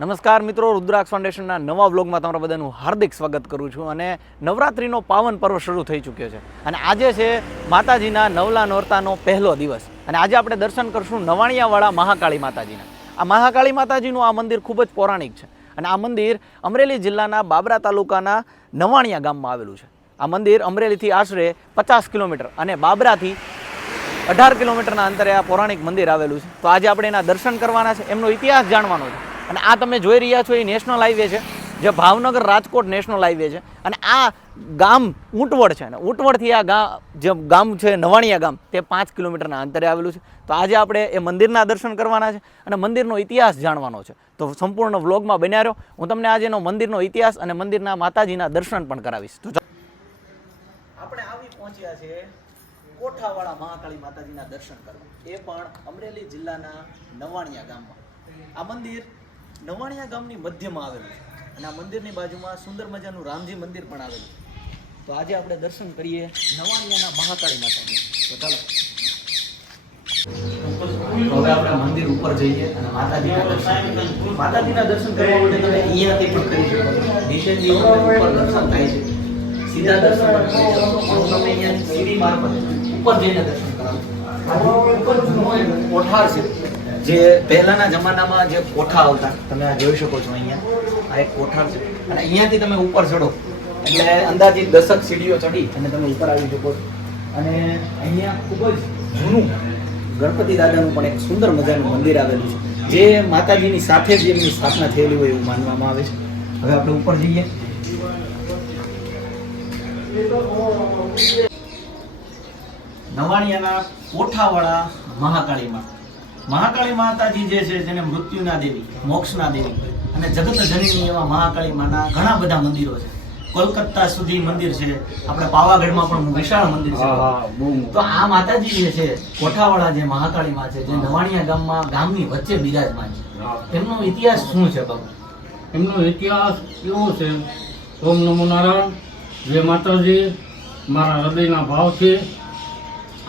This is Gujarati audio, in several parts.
નમસ્કાર મિત્રો, રુદ્રાક્ષ ફાઉન્ડેશનના નવા વ્લોગમાં તમારા બધાનું હાર્દિક સ્વાગત કરું છું અને નવરાત્રિનો પાવન પર્વ શરૂ થઈ ચૂક્યો છે. અને આજે છે માતાજીના નવલા નોરતાનો પહેલો દિવસ. અને આજે આપણે દર્શન કરશું નવાણિયાવાળા મહાકાળી માતાજીના. આ મહાકાળી માતાજીનું આ મંદિર ખૂબ જ પૌરાણિક છે. અને આ મંદિર અમરેલી જિલ્લાના બાબરા તાલુકાના નવાણિયા ગામમાં આવેલું છે. આ મંદિર અમરેલીથી આશરે પચાસ કિલોમીટર અને બાબરાથી અઢાર કિલોમીટરના અંતરે આ પૌરાણિક મંદિર આવેલું છે. તો આજે આપણે એના દર્શન કરવાના છે. એમનો ઇતિહાસ જાણવાનો છે. અને આ તમે જોઈ રહ્યા છો એ નેશનલ હાઈવે છે, જે ભાવનગર રાજકોટ નેશનલ હાઈવે છે. અને આ ગામ ઊંટવડ છે અને ઊંટવડથી આ ગામ જે ગામ છે નવાણિયા ગામ, તે પાંચ કિલોમીટરના અંતરે આવેલું છે. તો આજે આપણે એ મંદિરના દર્શન કરવાના છે અને મંદિરનો ઇતિહાસ જાણવાનો છે. તો સંપૂર્ણ વ્લોગમાં બન્યા રહ્યો હું તમને આજે એનો મંદિરનો ઇતિહાસ અને મંદિરના માતાજીના દર્શન પણ કરાવીશ. તો. આપણે આવી પહોંચ્યા છે કોઠાવાળા મહાકાળી માતાજીના દર્શન કરવા. એ પણ અમરેલી જિલ્લાના નવાણિયા ગામમાં. આ મંદિર નવાણિયા ગામની મધ્યમાં આવેલું અને આ મંદિરની બાજુમાં સુંદર મજાનું રામજી મંદિર પણ આવેલું તો આજે આપણે દર્શન કરીએ નવાણિયાના મહાકાળી માતાજી તો ચાલો. હવે આપણે મંદિર ઉપર જઈએ અને માતાજીના દર્શન માતાજીના દર્શન કરવા માટે તમે અહીંયાથી પણ કરી શકો નીચેથી ઉપર દર્શન થાય છે. સીધા દર્શન પણ પણ અહીંયા સીડી મારફત ઉપર જઈને દર્શન કરાવો. ઉપર જૂનો એક કોઠાર છે. જે પહેલાના જમાનામાં જે કોઠા આવતા, તમે આ જોઈ શકો છો અહીંયા. આ એક કોઠાર છે. અને અહીંયાથી તમે ઉપર ચડો એટલે અંદાજિત દશક સીડીઓ ચડી અને તમે ઉપર આવી શકો અને અહીંયા ખૂબ જ જૂનું ગણપતિ દાદાનું પણ એક સુંદર મજાનું મંદિર આવેલું છે. જે માતાજીની સાથે જ એમની સ્થાપના થયેલી હોય એવું માનવામાં આવે છે. હવે આપણે ઉપર જઈએ. નવાણિયાના કોઠાવાળા મહાકાળી માં મહાકાળી માતાજી જે છે જેને મૃત્યુના દેવી મોક્ષના દેવી અને જગત જનની એવા મહાકાળી માના ઘણા બધા મંદિરો છે. કોલકાતા સુધી મંદિર છે. આપણે પાવાગઢમાં પણ વિશાળ મંદિર છે. તો આ માતાજી જે છે કોઠાવાળા જે મહાકાળી માં છે જે નવાણિયા ગામમાં ગામની વચ્ચે બિરાજમાન છે. એમનો ઇતિહાસ શું છે બાબુ? એમનો ઇતિહાસ એવો છે ઓમ નમો નારાયણ જે માતાજી મારા હૃદયના ભાવ છે.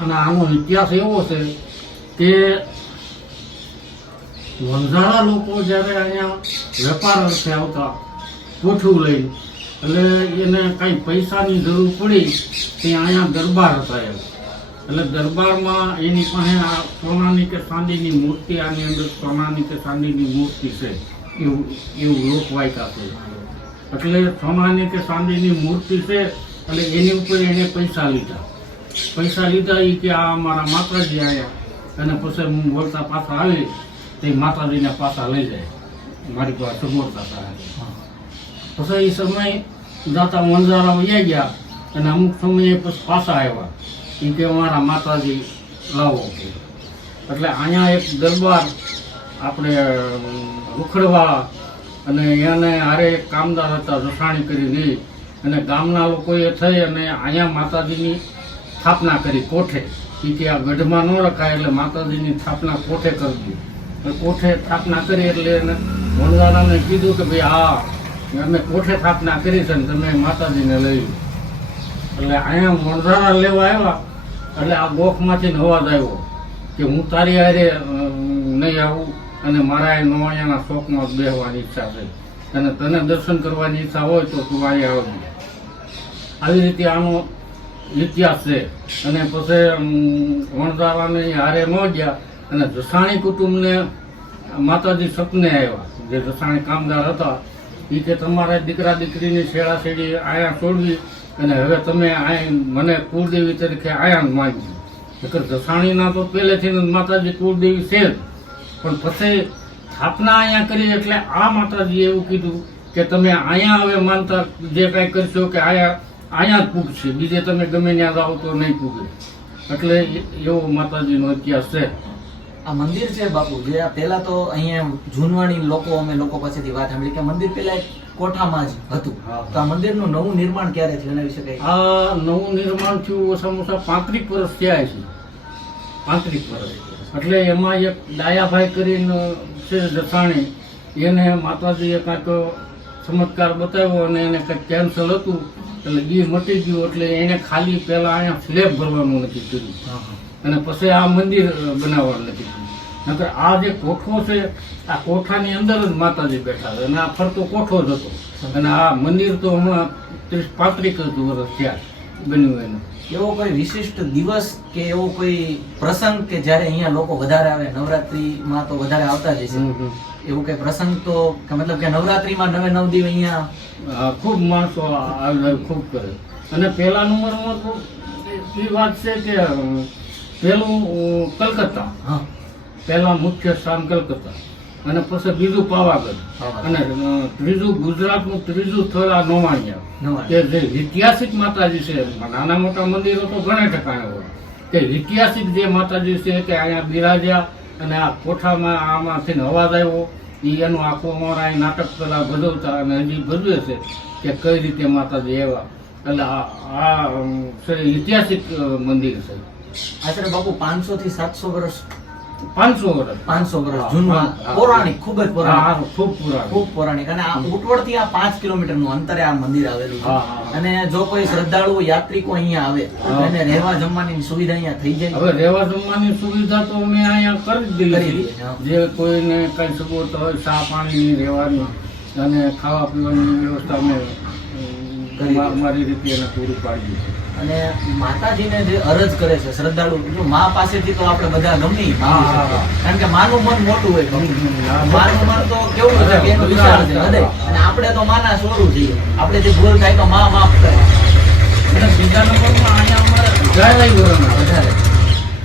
અને આનો ઇતિહાસ એવો છે કે વંજારા લોકો જ્યારે અહીંયા વેપાર અર્થે આવતા, કોઠું લઈ, એટલે એને કાંઈ પૈસાની જરૂર પડી, તે અહીંયા દરબાર હતા એમ. એટલે દરબારમાં એની પાસે આ સોનાની કે ચાંદીની મૂર્તિ, આની અંદર સોનાની કે ચાંદીની મૂર્તિ છે, એવું એવું લોકવાયકા છે એટલે સોનાની કે ચાંદીની મૂર્તિ છે, એટલે એની ઉપર એણે પૈસા લીધા. પૈસા લીધા એ કે આ અમારા માતાજી આવ્યા અને પછી હું વળતા પાછા આવી તે માતાજીને પાછા લઈ જાય. મારી પાસે સગવડ હતા. પછી એ સમય દાતા વંજારા વયા ગયા અને અમુક સમયે પછી પાછા આવ્યા. એ કે અમારા માતાજી લાવો કે. એટલે અહીંયા એક દરબાર આપણે ઉખડવા અને એને હારે કામદાર હતા, રસાણી દઈ અને ગામના લોકોએ થઈ અને અહીંયા માતાજીની સ્થાપના કરી કોઠે. કે આ ગઢમાં ન રખાય એટલે માતાજીની સ્થાપના કોઠે કરી દીધી કોઠે સ્થાપના કરી એટલે એને વનવાળાને કીધું કે ભાઈ હા અમે કોઠે સ્થાપના કરી છે ને તમે માતાજીને લઈ એટલે અહીંયા વણઝારા લેવા આવ્યા એટલે આ ગોખમાંથી અવાજ આવ્યો કે હું તારી હારે નહીં આવું અને મારા એ નવાયાના શોખમાં જ બેસવાની ઈચ્છા છે. અને તને દર્શન કરવાની ઈચ્છા હોય તો તું અહીંયા આવજે. આવી રીતે આનો ઇતિહાસ છે. અને પછી અમ, વણઝારાને હારે ન ગયા. અને જસાણી કુટુંબને માતાજી સપને આવ્યા. જે જસાણી કામદાર હતા એ કે તમારે દીકરા દીકરીની છેડા છેડી આયા છોડવી અને હવે તમે મને કુળદેવી તરીકે આયા માગી નકર જસાણીના તો પહેલેથી માતાજી કુળદેવી છે પણ પછી સ્થાપના અહીંયા કરી એટલે આ માતાજીએ એવું કીધું કે તમે અહીંયા હવે માનતા જે કાંઈ કરશો કે આયા અહીંયા જ પૂગશે. બીજે તમે ગમે ત્યાં જાઓ તો નહીં પૂગે. એટલે એવો માતાજીનો ઇતિહાસ છે. આ મંદિર છે બાપુ. જે પહેલા તો અહીંયા જૂનવાણી લોકો અમે લોકો પાસેથી વાત સાંભળી કે મંદિર પહેલા એક કોઠામાં જ હતું. તો આ મંદિરનું નવું નિર્માણ ક્યારે થયું એના વિશે કઈ? આ નવું નિર્માણ થયું ઓછામાં ઓછા પાંત્રીસ વર્ષ થયા છે. પાંત્રીસ વર્ષ. એટલે એમાં એક ડાયાભાઈ કરીને છે જસાણી એને માતાજીએ કાંઈક ચમત્કાર બતાવ્યો અને એને કંઈક કેન્સલ હતું. એટલે દી મટી ગયું એટલે એને ખાલી પહેલાં અહીંયા સ્લેબ ભરવાનું નક્કી કર્યું. અને પછી આ મંદિર બનાવવાનું નથી. નકર આ જે કોઠો છે આ કોઠાની અંદર જ માતાજી બેઠા છે. અને આ ફરતો કોઠો જ હતો. અને આ મંદિર તો હમણાં ત્રીસ પાંત્રીસ જ વર્ષ થયા બન્યું એનું. એવો કોઈ વિશિષ્ટ દિવસ કે એવો કોઈ પ્રસંગ કે જ્યારે અહીંયા લોકો વધારે આવે નવરાત્રીમાં તો વધારે આવતા જ છે. એવું કઈ પ્રસંગ તો કે મતલબ કે નવરાત્રીમાં નવે નવ દિવસ અહીંયા ખૂબ માણસો ખૂબ કરે. અને પહેલા નંબરમાં તો એ વાત છે કે પહેલું કલકત્તા. હા. પહેલા મુખ્ય સ્થાન કલકત્તા. અને પછી બીજું પાવાગઢ. અને ત્રીજું ગુજરાતનું ત્રીજું સ્થળ આ નોમાણિયા નવાણી. કે જે ઐતિહાસિક માતાજી છે નાના મોટા મંદિરો તો ઘણા ઠકાણે હોય. કે ઐતિહાસિક જે માતાજી છે કે અહીંયા બિરાજ્યા અને આ કોઠામાં આમાંથી અવાજ આવ્યો. એ એનું આખું અમારા નાટક પેલા ભજવતા અને હજી ભજવે છે કે કઈ રીતે માતાજી એવા એટલે આ આ છે ઐતિહાસિક મંદિર છે. આશરે બાપુ પાંચસો થી સાતસો વર્ષ. પાંચસો વર્ષ. પાંચસો વર્ષ જૂનું. પૌરાણિક ખૂબ જ પૌરાણિક. ખૂબ પૌરાણિક. ખૂબ પૌરાણિક. અને આ ઉટવડથી આ પાંચ કિલોમીટરનું અંતરે આ મંદિર આવેલું છે. અને જો કોઈ શ્રદ્ધાળુ યાત્રિકો અહીંયા આવે એને રહેવા જમવાની સુવિધા અહીંયા થઈ જાય. હવે રહેવા જમવાની સુવિધા તો અમે અહીંયા કરી દીધી જે કોઈને કઈ સગવડ હોય ચા પાણીની રહેવાની અને ખાવા પીવાની વ્યવસ્થા અમે અમારી રીતે એને પૂરી પાડી છે. અને માતાજીને જે અરજ કરે છે શ્રદ્ધાળુ જો મા પાસેથી તો આપણે બધા ગમે. કારણ કે માનું મન મોટું હોય. માનું મન તો કેવું છે કે એનું વિચાર છે હૃદય. અને આપણે તો માના સોરું છીએ. આપણે જે ભૂલ થાય તો મા માફ કરે. બીજા નંબરમાં અહીંયા અમારે. વધારે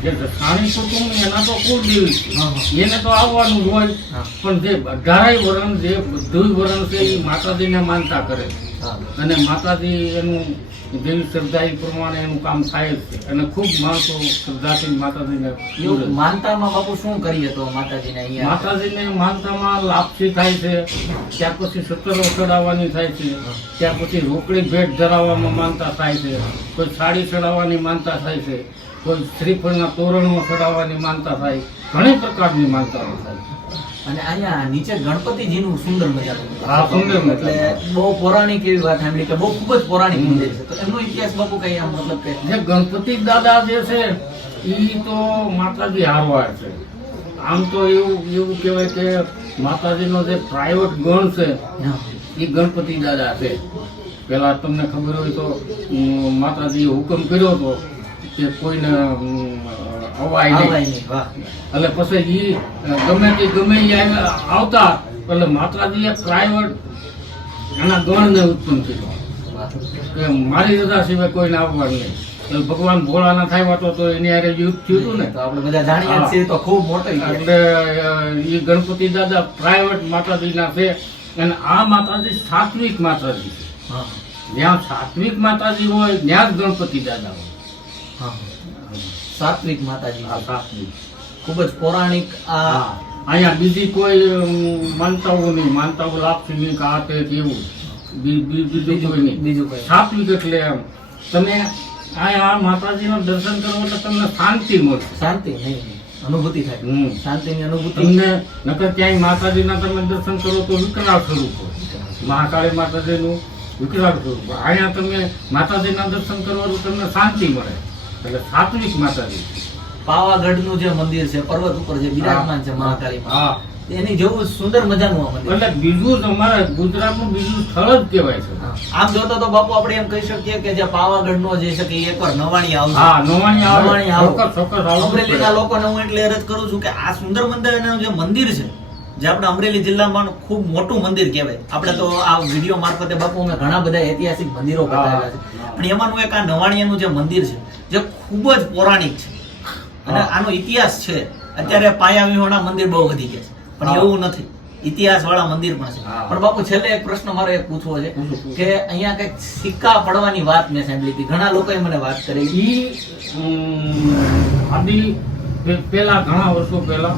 જે દસાણી કુટુંબ એના તો કુળદેવી. એને તો આવવાનું જ હોય. પણ જે અઢારેય વરણ જે બધું વરણ છે એ માતાજીને માનતા કરે અને માતાજી એનું જેવી શ્રદ્ધા એ પ્રમાણે એનું કામ થાય જ છે. અને ખૂબ માણસો શ્રદ્ધાથી માતાજીને. માનતામાં બાપુ શું કરીએ તો માતાજીને માતાજીને માનતામાં લાપસી થાય છે. ત્યાર પછી સત્તરો ચડાવવાની થાય છે. ત્યાર પછી રોકડી ભેટ ધરાવવામાં માનતા થાય છે. કોઈ સાડી ચડાવવાની માનતા થાય છે. કોઈ શ્રીફળના તોરણો ચડાવવાની માનતા થાય ઘણી પ્રકારની માનતાઓ થાય. અને અહીંયા નીચે ગણપતિજીનું સુંદર મજાનું હા, સુંદર એટલે બહુ પૌરાણિક એવી વાત સાંભળી કે બહુ ખૂબ જ પૌરાણિક મંદિર છે. તો એમનો ઇતિહાસ બાપુ કઈ આમ મતલબ કે જે ગણપતિ દાદા જે છે એ તો માતાજી હારવાર છે. આમ તો એવું એવું કહેવાય કે માતાજીનો જે પ્રાઇવેટ ગણ છે એ ગણપતિ દાદા છે. પેલા તમને ખબર હોય તો માતાજીએ હુકમ કર્યો હતો. કે કોઈને અવાય નહીં. એટલે પછી એ ગમે તે ગમે એ આવતા એટલે માતાજીએ પ્રાઇવેટ એના ગણને ઉત્પન્ન કર્યો. કે મારી રજા સિવાય કોઈને આવવા નહીં. એટલે ભગવાન ભોળાના થાય તો તો એની હારે યુદ્ધ થયું હતું ને. આપણે બધા જાણીએ છીએ તો ખૂબ મોટો એટલે એ ગણપતિ દાદા પ્રાઇવેટ માતાજીના છે. અને આ માતાજી સાત્વિક માતાજી છે. જ્યાં સાત્વિક માતાજી હોય ત્યાં જ ગણપતિ દાદા હોય. સાત્વિક માતાજી સાત્વિક. ખૂબ જ પૌરાણિક આ અહીંયા બીજી કોઈ માનતાઓ નહીં. માનતાઓ લાપસી નહીં આ તે એવું. બીજું કોઈ નહીં. બીજું કઈ સાત્વિક એટલે એમ. તમે અહીંયા આ માતાજીનું દર્શન કરો એટલે તમને શાંતિ મળશે શાંતિ નહીં. અનુભૂતિ થાય. હમ. શાંતિની અનુભૂતિ. તમને નકર ક્યાંય માતાજીના તમે દર્શન કરો તો વિકરાળ સ્વરૂપ હોય. મહાકાળી માતાજીનું વિકરાળ સ્વરૂપ. અહીંયા તમે માતાજીના દર્શન કરો તો તમને શાંતિ મળે. એટલે સાત્વિક માતાજી. પાવાગઢનું જે મંદિર છે પર્વત ઉપર જે બિરાજમાન છે મહાકાળી હા. એની જેવું સુંદર મજાનું આ મંદિર એટલે બીજું અમારા ગુજરાતનું બીજું સ્થળ જ કહેવાય છે. આમ જોતો તો બાપુ આપણે એમ કહી શકીએ કે જે પાવાગઢનો જે છે કે એકવાર નવાણી આવશે. હા નવાણી આવે. નવાણી આવો. અમરેલીના. લોકોને હું એટલે અરજ કરું છું કે આ સુંદર મંદિરનું જે મંદિર છે જે આપણા અમરેલી જિલ્લામાં ખૂબ મોટું મંદિર કહેવાય. આપણે તો આ વીડિયો મારફતે બાપુ અમે ઘણા બધા ઐતિહાસિક મંદિરો બતાવ્યા છે. પણ એમાંનું એક આ નવાણીયાનું જે મંદિર છે જે ખૂબ જ પૌરાણિક છે. અને આનો ઇતિહાસ છે. અત્યારે પાયા વિહોણા મંદિર બહુ વધી ગયા છે. પણ એવું નથી. ઇતિહાસ વાળા મંદિર પણ છે પણ બાપુ છેલ્લે એક પ્રશ્ન મારે એક પૂછવો છે. કે અહીંયા કંઈક સિક્કા પડવાની વાત મેં સાંભળી હતી. ઘણા લોકોએ મને વાત કરી. ઈ અમ, આદિ પેલા ઘણા વર્ષો પહેલા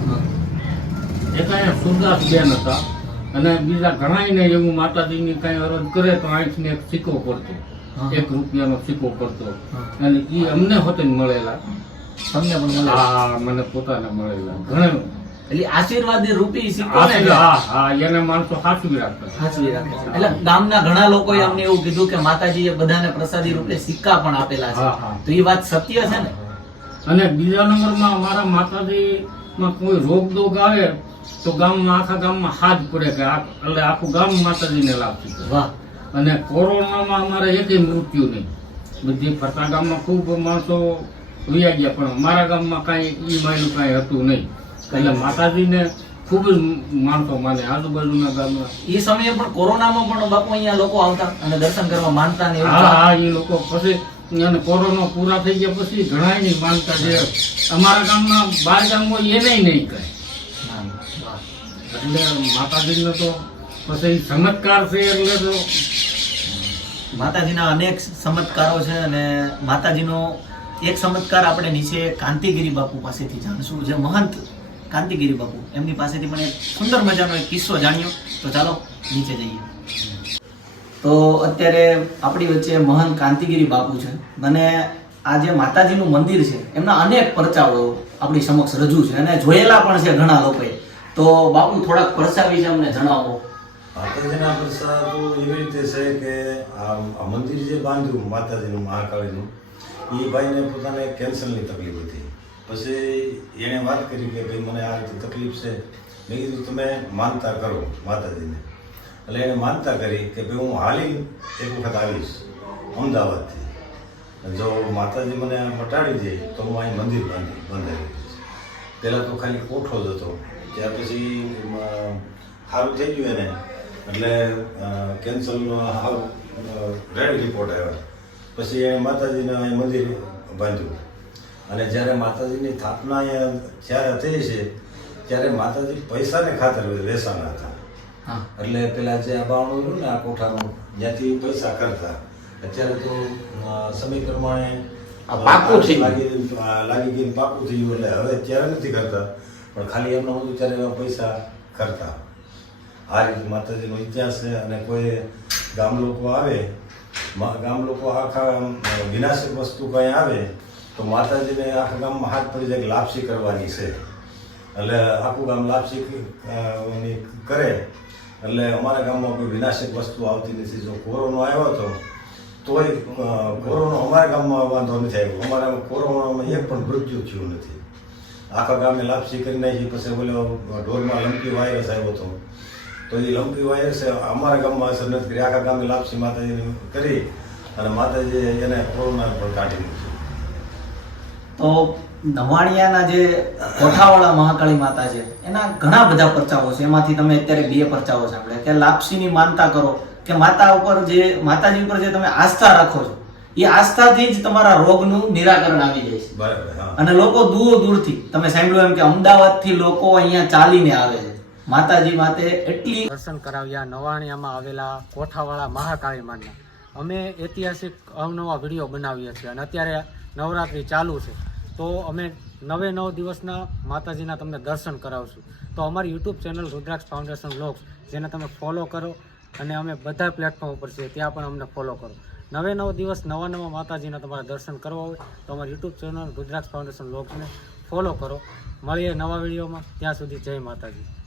એક અહીંયા સુરદાસ બેન હતા. અને બીજા ઘણાયને એવું માતાજીની કઈ અરજ કરે તો અહીંથી એક સિક્કો પડતો. એક રૂપિયાનો સિક્કો કરતો અને એ અમને હોતે મળેલા. તમને પણ મળે હા મને પોતાને મળેલા. ઘણા. એટલે આશીર્વાદી રૂપી સિક્કો હા હા એને માણસો સાચવી રાખતા સાચવી રાખતા એટલે ગામના ઘણા લોકોએ અમને એવું કીધું કે માતાજીએ બધાને પ્રસાદી રૂપે સિક્કા પણ આપેલા છે. તો એ વાત સત્ય છે ને? અને બીજા નંબરમાં અમારા માતાજી માં કોઈ રોગ દોગ આવે તો ગામમાં આખા ગામમાં હાથ પડે કે એટલે આખું ગામ માતાજીને લાભ. વાહ. અને કોરોનામાં અમારે એકેય મૃત્યુ નહીં. બધી ફરતા ગામમાં ખૂબ માણસો વયા ગયા પણ અમારા ગામમાં કાંઈ એ માયનું કાંઈ હતું નહીં. એટલે માતાજીને ખૂબ જ માણસો માને આજુબાજુના ગામમાં. એ સમયે પણ કોરોનામાં પણ બાપુ અહીંયા લોકો આવતા અને દર્શન કરવા માનતા ને હા હા એ લોકો પછી અને કોરોના પૂરા થઈ ગયા પછી ઘણા નહીં માનતા છે અમારા ગામમાં બાર ગામ હોય એને નહીં કહે. એટલે માતાજીનો તો પછી ચમત્કાર છે એટલે તો માતાજીના અનેક ચમત્કારો છે અને માતાજીનો એક ચમત્કાર આપણે નીચે કાંતિગીરી બાપુ પાસેથી જાણશું. જે મહંત કાંતિગીરી બાપુ. એમની પાસેથી પણ એક સુંદર મજાનો એક કિસ્સો જાણ્યો. તો ચાલો નીચે જઈએ. તો અત્યારે આપણી વચ્ચે મહંત કાંતિગીરી બાપુ છે અને આ જે માતાજીનું મંદિર છે, એમના અનેક પરચાઓ આપણી સમક્ષ રજૂ છે અને જોયેલા પણ છે ઘણા લોકોએ. તો બાપુ થોડાક પરચાવી છે અમને જણાવો. માતાજીના પ્રસાદ તો એવી રીતે છે કે આ મંદિર જે બાંધ્યું, માતાજીનું, મહાકાળીનું, એ ભાઈને પોતાને કેન્સરની તકલીફ હતી. પછી એણે વાત કરી કે ભાઈ મને આ રીતે તકલીફ છે. મેં કીધું, તમે માનતા કરો માતાજીને. એટલે એણે માનતા કરી કે ભાઈ હું હાલી એક વખત આવીશ અમદાવાદથી. જો માતાજી મને મટાડી દે, તો હું અહીં મંદિર બાંધી બંધાવી દઈશ પહેલાં તો ખાલી કોઠો જ હતો. ત્યાર પછી સારું થઈ ગયું એને. એટલે કેન્સરનો હાવ રેડ રિપોર્ટ આવ્યો. પછી એ માતાજીને અહીં મંદિર બાંધ્યું. અને જ્યારે માતાજીની સ્થાપના અહીંયા જ્યારે થઈ છે ત્યારે માતાજી પૈસાને ખાતર વેસાણા હતા. એટલે પેલા જે આ બાવણું રહ્યું ને આ કોઠાનું જ્યાંથી પૈસા કરતા. અત્યારે તો સમય પ્રમાણે આ પાકું થઈ લાગી લાગી ગયું પાકું થઈ ગયું એટલે હવે અત્યારે નથી કરતા. પણ ખાલી એમનો બધું ત્યારે એવા પૈસા કરતા. આ રીતે માતાજીનો ઇતિહાસ છે અને કોઈ ગામ લોકો આવે ગામ લોકો આખા વિનાશક વસ્તુ કંઈ આવે, તો માતાજીને આખા ગામમાં હાથ પડી જાય કે લાપસી કરવાની છે. એટલે આખું ગામ લાપસી કરે. એટલે અમારા ગામમાં કોઈ વિનાશક વસ્તુ આવતી નથી. જો કોરોનો આવ્યો હતો, તોય કોરોનો અમારા ગામમાં વાંધો નથી આવ્યો. અમારા કોરોનામાં એક પણ મૃત્યુ થયું નથી. આખા ગામે લાપસી કરી નાખી, પછી બોલો ઢોરમાં લંકી વાયરસ આવ્યો હતો. તો એ લંપી વાયરસ અમારા ગામમાં અસર નથી કરી. આખા ગામે લાપસી માતાજીને કરી અને માતાજી એને કોરોના પણ કાઢી મૂક્યું તો નવાણિયાના જે કોઠાવાળા મહાકાળી માતા છે એના ઘણા બધા પરચાઓ છે. એમાંથી તમે અત્યારે બે પરચાઓ સાંભળ્યા કે લાપસીની માનતા કરો કે માતા ઉપર જે માતાજી ઉપર જે તમે આસ્થા રાખો છો એ આસ્થાથી જ તમારા રોગનું નિરાકરણ આવી જાય છે. બરાબર અને લોકો દૂર દૂરથી તમે સાંભળ્યું એમ કે અમદાવાદથી લોકો અહીંયા ચાલીને આવે છે. માતાજી માટે એટલી દર્શન કરાવ્યા, નવાણિયામાં આવેલા કોઠાવાળા મહાકાળી માના અમે ઐતિહાસિક અવનવા વીડિયો બનાવીએ છીએ અને અત્યારે નવરાત્રિ ચાલુ છે. તો અમે નવે નવ દિવસના માતાજીના તમને દર્શન કરાવશું. તો અમારી YouTube channel Rudraksh foundation blogs, જેને તમે ફોલો કરો અને અમે બધા પ્લેટફોર્મ ઉપર છીએ, ત્યાં પણ અમને ફોલો કરો. નવે નવ દિવસ નવા નવા માતાજીના તમારે દર્શન કરવા હોય, તો અમારી યુટ્યુબ ચેનલ રુદ્રાક્ષ ફાઉન્ડેશન બ્લોગ્સને ફોલો કરો. મળીએ નવા વિડીયોમાં. ત્યાં સુધી જય માતાજી.